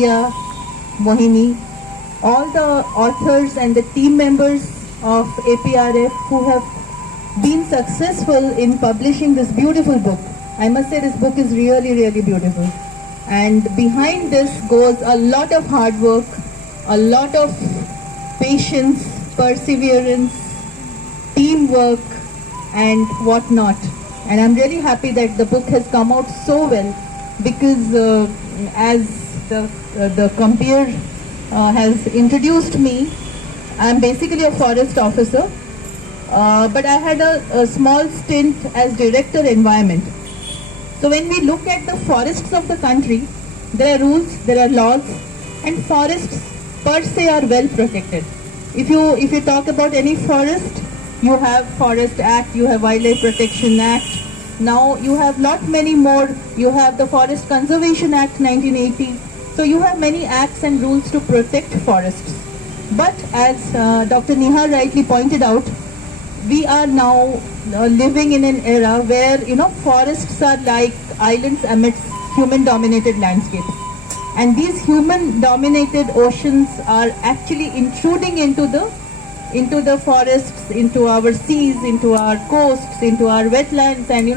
Priya, Mohini, all the authors and the team members of APRF who have been successful in publishing this beautiful book. I must say this book is really, really beautiful. And behind this goes a lot of hard work, a lot of patience, perseverance, teamwork, and whatnot. And I'm really happy that the book has come out so well, because as the Compere has introduced me, I'm basically a forest officer, but I had a small stint as director environment. So when we look at the forests of the country, there are rules, there are laws, and forests per se are well protected. If you talk about any forest, you have Forest Act, you have Wildlife Protection Act. Now you have lot many more. You have the Forest Conservation Act 1980. So you have many acts and rules to protect forests. But as Dr. Neha rightly pointed out, we are now living in an era where forests are like islands amidst human-dominated landscapes. And these human-dominated oceans are actually intruding into the forests, into our seas, into our coasts, into our wetlands, and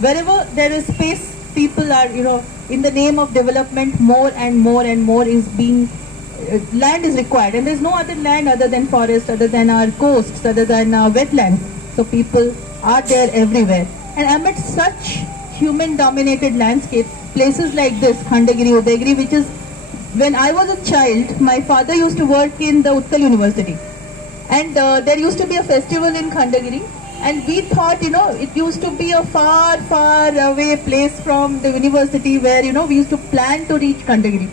wherever there is space, people are in the name of development, more and more and more is being land is required, and there's no other land other than forest, other than our coasts, other than our wetlands. So people are there everywhere, and amidst such human-dominated landscapes, places like this, Khandagiri, Udaygiri, which is, when I was a child, my father used to work in the Utkal University, and there used to be a festival in Khandagiri, and we thought, it used to be a far, far away place from the university where, we used to plan to reach Khandagiri.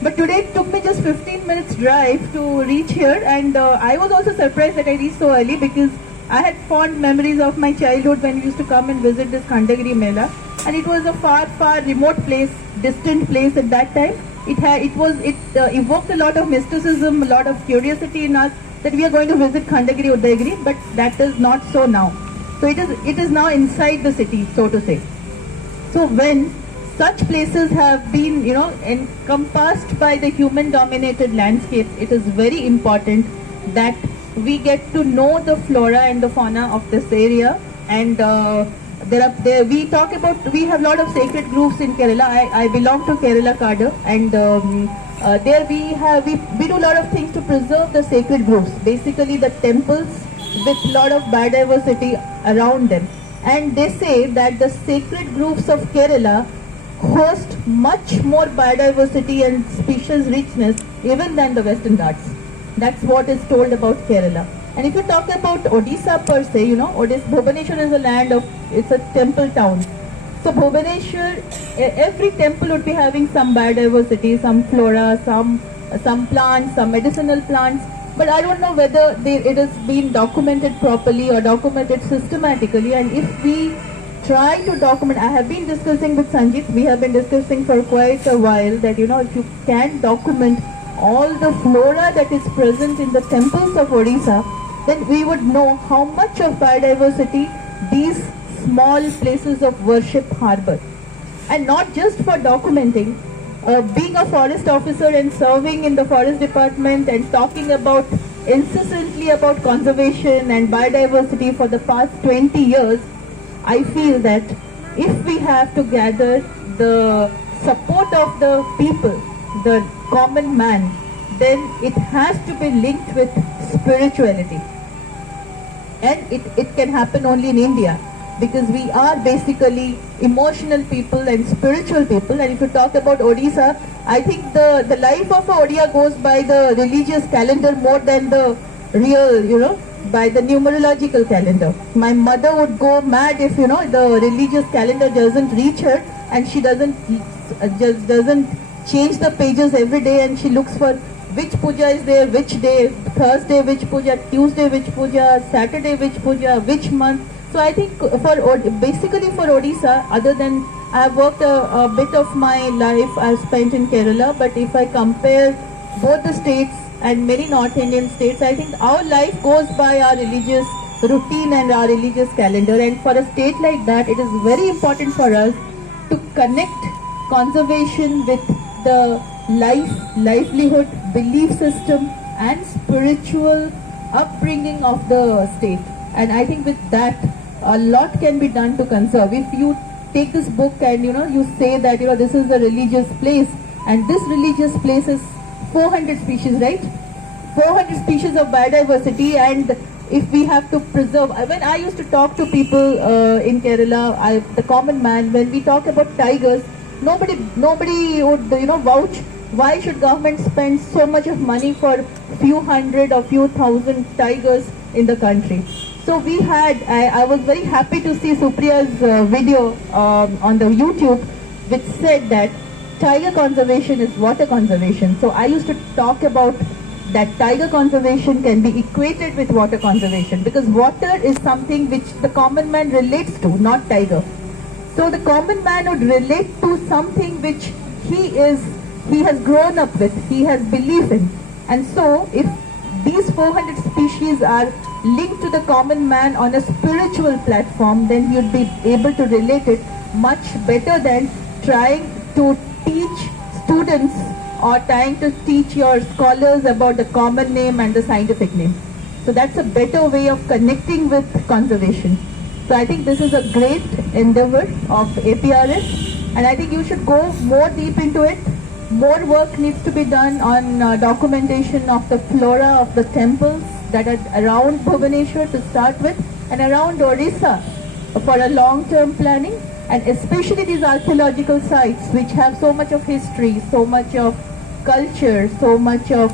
But today it took me just 15 minutes drive to reach here, and I was also surprised that I reached so early, because I had fond memories of my childhood when we used to come and visit this Khandagiri Mela, and it was a far, far remote place, distant place at that time. It evoked a lot of mysticism, a lot of curiosity in us that we are going to visit Khandagiri, Udaygiri, but that is not so now. So it is now inside the city, so to say. So when such places have been, encompassed by the human-dominated landscape, it is very important that we get to know the flora and the fauna of this area. And we have a lot of sacred groves in Kerala. I belong to Kerala Kada, and there we do a lot of things to preserve the sacred groves, basically the temples with a lot of biodiversity around them. And they say that the sacred groves of Kerala host much more biodiversity and species richness even than the Western Ghats. That's what is told about Kerala. And if you talk about Odisha per se, Bhubaneswar is a land it's a temple town. So Bhubaneswar, every temple would be having some biodiversity, some flora, some plants, some medicinal plants. But I don't know whether it has been documented properly or documented systematically. And if we try to document, I have been discussing with Sanjit, we have been discussing for quite a while that, if you can document all the flora that is present in the temples of Odisha, then we would know how much of biodiversity these small places of worship harbor. And not just for documenting, being a forest officer and serving in the forest department and talking incessantly about conservation and biodiversity for the past 20 years, I feel that if we have to gather the support of the people, the common man, then it has to be linked with spirituality. And it can happen only in India, because we are basically emotional people and spiritual people. And if you talk about Odisha, I think the life of a Odia goes by the religious calendar more than the real, by the numerological calendar. My mother would go mad if, the religious calendar doesn't reach her, and she doesn't change the pages every day, and she looks for which puja is there, which day, Thursday which puja, Tuesday which puja, Saturday which puja, which month. So I think basically for Odisha, other than I have worked a bit of my life I've spent in Kerala, but if I compare both the states and many North Indian states, I think our life goes by our religious routine and our religious calendar. And for a state like that, it is very important for us to connect conservation with the life, livelihood, belief system, and spiritual upbringing of the state. And I think with that, a lot can be done to conserve. If you take this book and you say that this is a religious place, and this religious place is 400 species, right? 400 species of biodiversity, and if we have to preserve, when I used to talk to people in Kerala, the common man, when we talk about tigers, nobody would vouch. Why should government spend so much of money for few hundred or few thousand tigers in the country? So we had, I was very happy to see Supriya's video on the YouTube, which said that tiger conservation is water conservation. So I used to talk about that tiger conservation can be equated with water conservation, because water is something which the common man relates to, not tiger. So the common man would relate to something which he has grown up with, he has belief in. And so if these 400 species are linked to the common man on a spiritual platform, then you'd be able to relate it much better than trying to teach students or trying to teach your scholars about the common name and the scientific name. So that's a better way of connecting with conservation. So I think this is a great endeavor of APRS, and I think you should go more deep into it. More work needs to be done on documentation of the flora of the temples that are around Bhubaneswar to start with, and around Orissa for a long-term planning, and especially these archaeological sites which have so much of history, so much of culture, so much of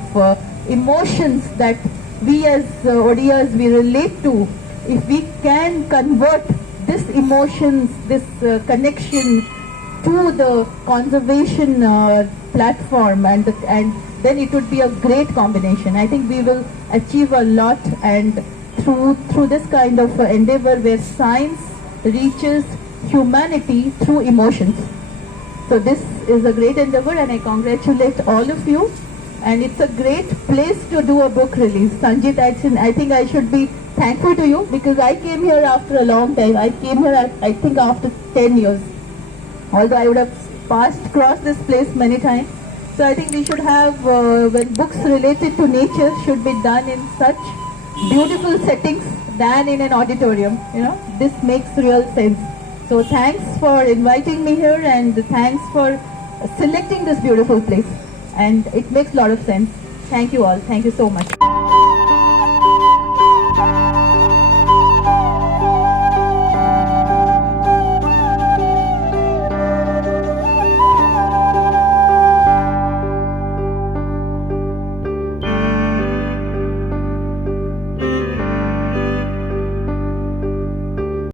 emotions that we as Odiyas we relate to. If we can convert this emotions, this connection to the conservation platform, and then it would be a great combination. I think we will achieve a lot, and through this kind of endeavor where science reaches humanity through emotions. So this is a great endeavor, and I congratulate all of you. And it's a great place to do a book release. Sanjit, I think I should be thankful to you, because I came here after a long time. I came here, I think, after 10 years. Although I would have crossed this place many times. So I think we should have, when books related to nature should be done in such beautiful settings than in an auditorium. This makes real sense. So thanks for inviting me here, and thanks for selecting this beautiful place. And it makes a lot of sense. Thank you all. Thank you so much.